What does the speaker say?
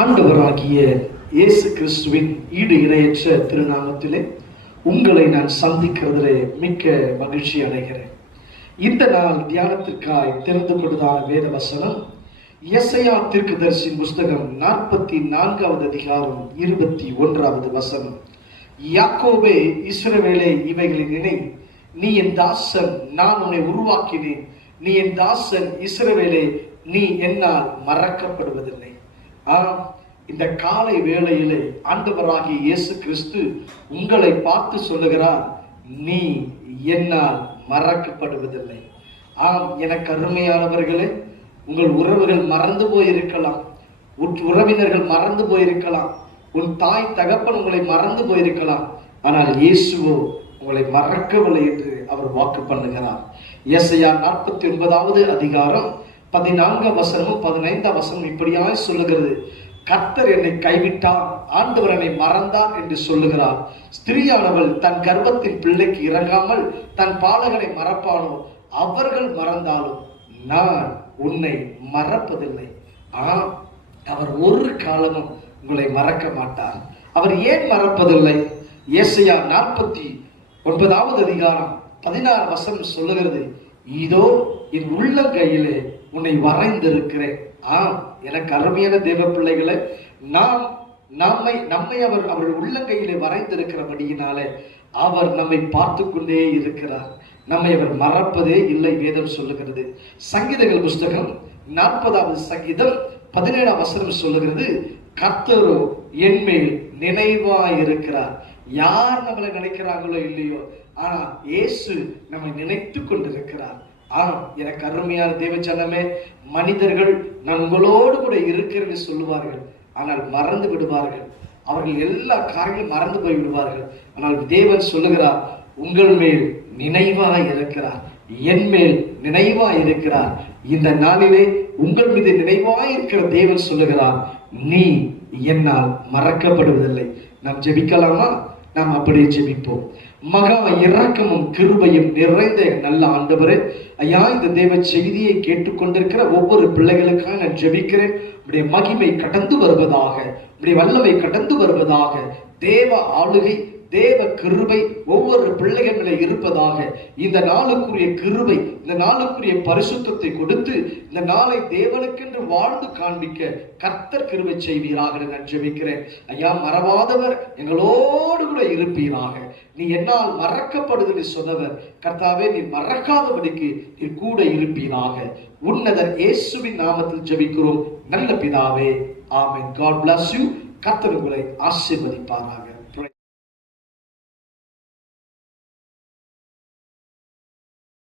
ஆண்டவராகிய இயேசு கிறிஸ்துவின் ஈடு இணையற்ற திருநாமத்திலே உங்களை நான் சந்திக்கிறதிலே மிக்க மகிழ்ச்சி அடைகிறேன். இந்த நாள் தியானத்திற்காய் தெரிந்து கொண்டதான வேத வசனம் எசையா தீர்க்கதரிசியின் புஸ்தகம் 44வது அதிகாரம் 21வது வசனம். யாக்கோபே, இஸ்ரவேலே, இவைகளை நினை, நீ என் தாசன், நான் உன்னை உருவாக்கினேன். நீ என் தாசன் இஸ்ரவேலே, நீ என்னால் மறக்கப்படுவதில்லை. இந்த காலை வேளையிலே ஆண்டவராகிய இயேசு கிறிஸ்து உங்களை பார்த்து சொல்லுகிறார், நீ என்னால் மறக்கப்படுவதில்லை. எனக்கு அருமையானவர்களே, உங்கள் உறவுகள் மறந்து போயிருக்கலாம், உறவினர்கள் மறந்து போயிருக்கலாம், உன் தாய் தகப்பன் உங்களை மறந்து போயிருக்கலாம். ஆனால் இயேசுவோ உங்களை மறக்கவில்லை என்று அவர் வாக்கு பண்ணுகிறார். எசையா 49வது அதிகாரம் 14 வசனமும் 15 வசனம் இப்படியாய் சொல்லுகிறது. கர்த்தர் என்னை கைவிட்டார், ஆண்டவர் என்னை மறந்தார் என்று சொல்லுகிறார். ஸ்திரீயானவள் தன் கர்ப்பத்தின் பிள்ளைக்கு இறங்காமல் தன் பாலகனை மறப்பானோ? அவர்கள் மறந்தாலும் நான் உன்னை மறப்பதில்லை. அவர் ஒரு காலமும் உங்களை மறக்க மாட்டார். அவர் ஏன் மறப்பதில்லை? ஏசாயா 49வது அதிகாரம் 16 வசனம் சொல்லுகிறது, இதோ என் உள்ளங்கையிலே உன்னை வரைந்திருக்கிறேன். எனக்கு அருமையான தேவ பிள்ளைகளை, நம்மை அவர் உள்ளங்கையிலே வரைந்திருக்கிறபடியினாலே அவர் நம்மை பார்த்து கொண்டே இருக்கிறார். நம்மை அவர் மறப்பதே இல்லை. வேதம் சொல்லுகிறது. சங்கீதங்கள் புஸ்தகம் 40வது சங்கீதம் 17 வசனம் சொல்லுகிறது, கர்த்தரோ என்மேல் நினைவாய் இருக்கிறார். யார் நம்மளை நினைக்கிறாங்களோ இல்லையோ, ஆனா இயேசு நம்மை நினைத்து கொண்டிருக்கிறார். எனக்கு அருமையான தேவச்சனமே, மனிதர்கள் நான் உங்களோடு கூட இருக்கிறேன்னு சொல்லுவார்கள், ஆனால் மறந்து விடுவார்கள். அவர்கள் எல்லா காரியங்களும் மறந்து போய் விடுவார்கள். ஆனால் தேவன் சொல்லுகிறார், உங்கள் மேல் நினைவாய் இருக்கிறார், என் மேல் நினைவாய் இருக்கிறார். இந்த நாளிலே உங்கள் மீது நினைவாயிருக்கிற தேவன் சொல்லுகிறார், நீ என்னால் மறக்கப்படுவதில்லை. நாம் ஜெபிக்கலாமா? நாம் அப்படியே ஜெபிப்போம். மகா இரக்கமும் கிருபையும் நிறைந்த நல்ல ஆண்டவரே, ஐயா, இந்த தேவ செய்தியை கேட்டுக்கொண்டிருக்கிற ஒவ்வொரு பிள்ளைகளுக்காக நான் ஜெபிக்கிறேன். உடைய மகிமை கடந்து வருவதாக, உடைய வல்லமை கடந்து வருவதாக, தேவ ஆளுகை, தேவ கிருபை ஒவ்வொரு பிள்ளைகள் மேலே இருப்பதாக. இந்த நாளுக்குரிய கிருபை, இந்த நாளுக்குரிய பரிசுத்தத்தை கொடுத்து இந்த நாளை தேவனுக்கென்று வாழ்ந்து காண்பிக்க கர்த்தர் கிருபை செய்வீராக நான் ஜெபிக்கிறேன். ஐயா, மறவாதவர் எங்களோடு கூட இருப்பீராக. நீ என்னால் மறக்கப்படுதலை சொன்னவர் கர்த்தாவே, நீ மறக்காதபடிக்கு நீ கூட இருப்பீராக. உன்னதர் இயேசுவின் நாமத்தில் ஜெபிக்கிறோம் நல்ல பிதாவே, ஆமென். God bless you. கர்த்தர் உங்களை ஆசீர்வதிப்பாராக.